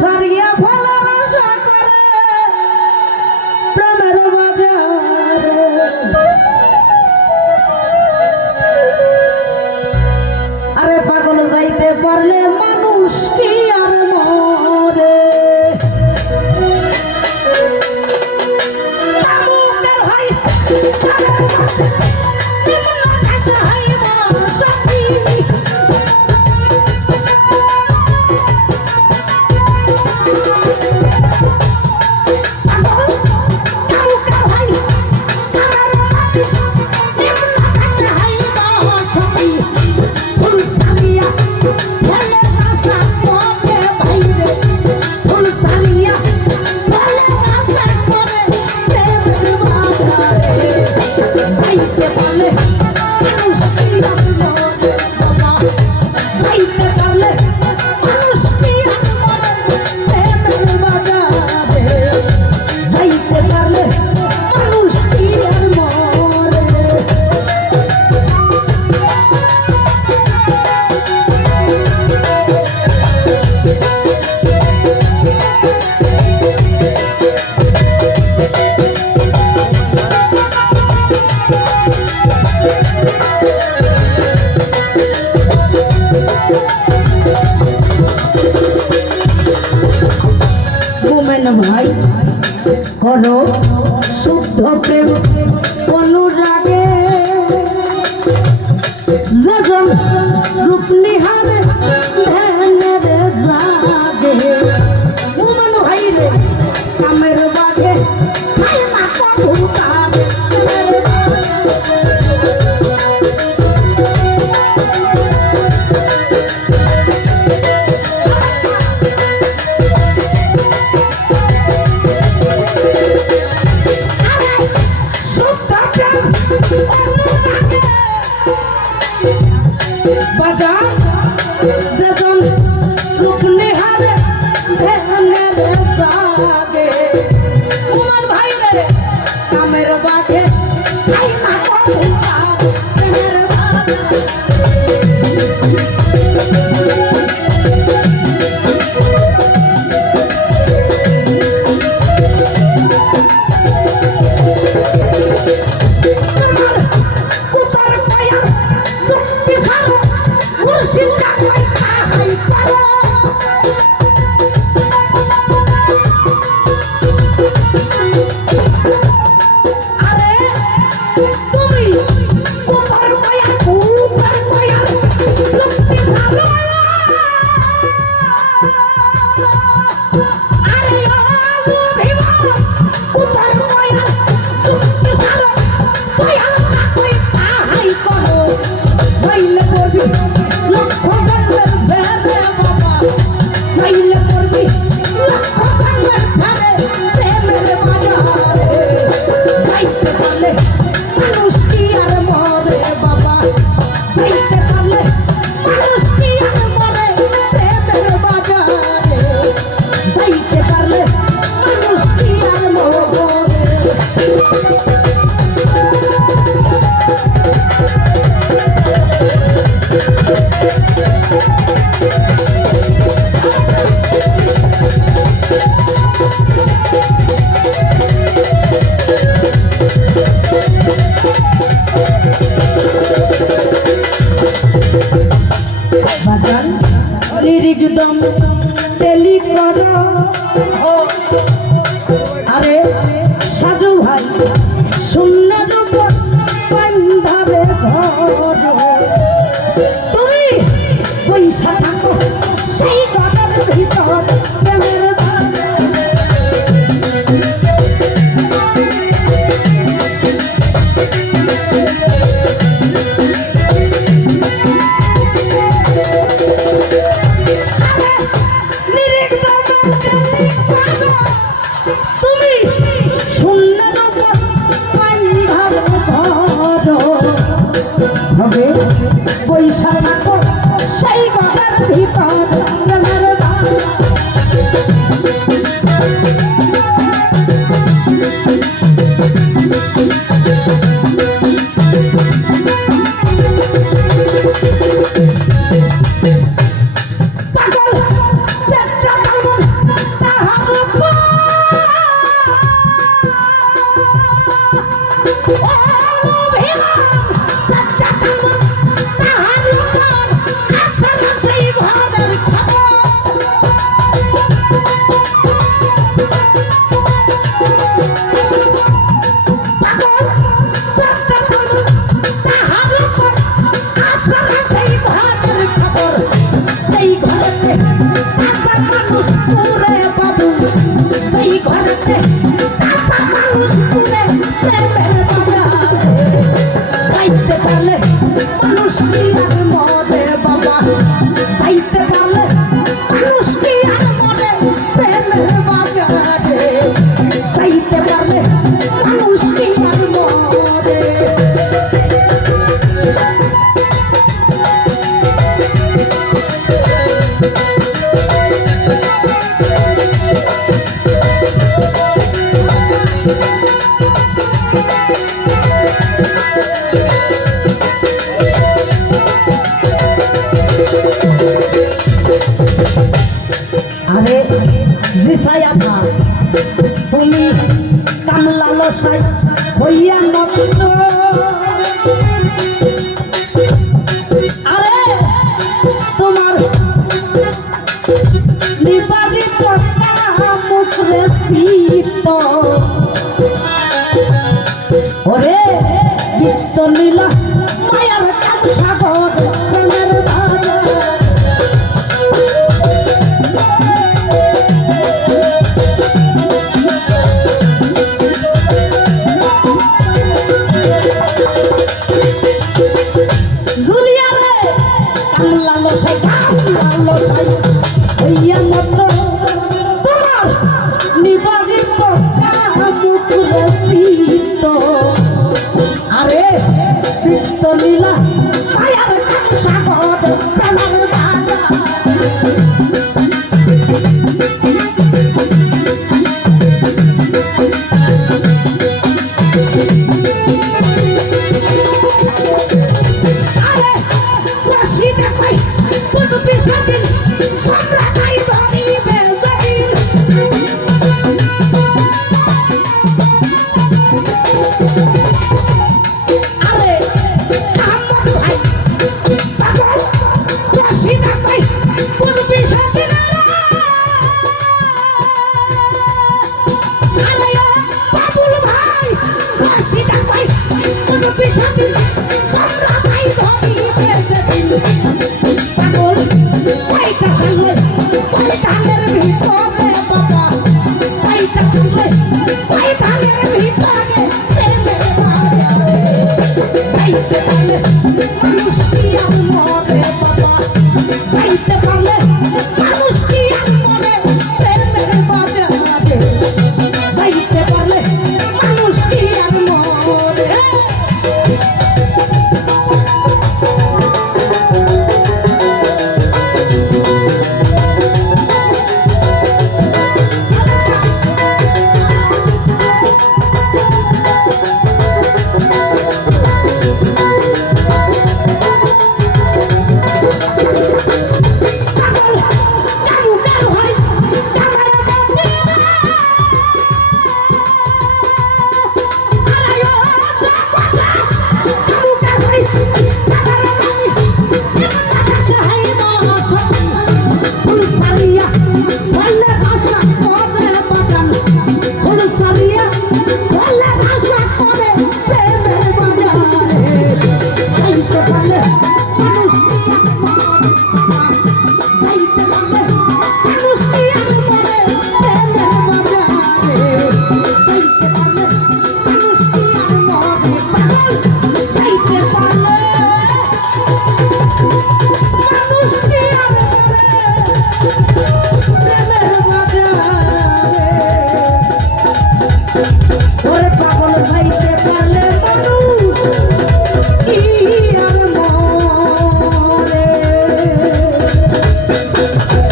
সারিয়া ফলার আশা করে প্রেমের বাজারে আরে পাগল যাইতে পারলে মানুষ কি আর মরে ভাই করো শুদ্ধ প্রেম অনুরাগে যেজন রূপ নিহারে ধ্যানের জাগে উমান ভাই রে কামের বাগে খায় না কবুতা বাজার যেজন রূপ নিহারে ধ্যানের জাগে উমান ভাই রে কামের বাগে খায় না কবুতা প্রেমের বাগে একদম তেলি করো আরে সাজু ভাই শূন্য রূপ বান্ধাবে ঘর তুমি পয়সা থাকো সেই ঘরের ভিতর প্রেমের আরে জিসাই আপা তুমি কামলা লসাই হইয়া মত আরে তোমার নিবারিত মুখরে শীত ওরে বিত্ত নীলা মায়ার সাগর প্রেমের বাজার জুলিয়া রে কামলা লসাই হইয়া মত তোমার নিবারিত মুখরে শীত আরে বিত্ত নীলা মায়ার সাগর প্রেমের বাজার আরে রশি দেখাই বুঝবি সেদিন আমরা তাই ধরিবে সেদিন আরে আহমদ ভাই পাগল রশি দেখাই বুঝবি সেদিন আরে বাবুল ভাই রশি দেখাই বুঝবি সেদিন আমরা তাই ধরিবে সেদিন পাগল কয়টা সালে কয় ধানের ভিতরে বাবা কয়টা সালে কয় ধানের ভিতরে প্রেমের বাজারে যাইতে পারলে মানুষ কি আর মরে বাবা যাইতে পারলে মানুষ কি আর মরে প্রেমের বাজারে যাইতে পারলে মানুষ কি আর মরে ওরে পাগল ভাইতে পারলে মানুষ কি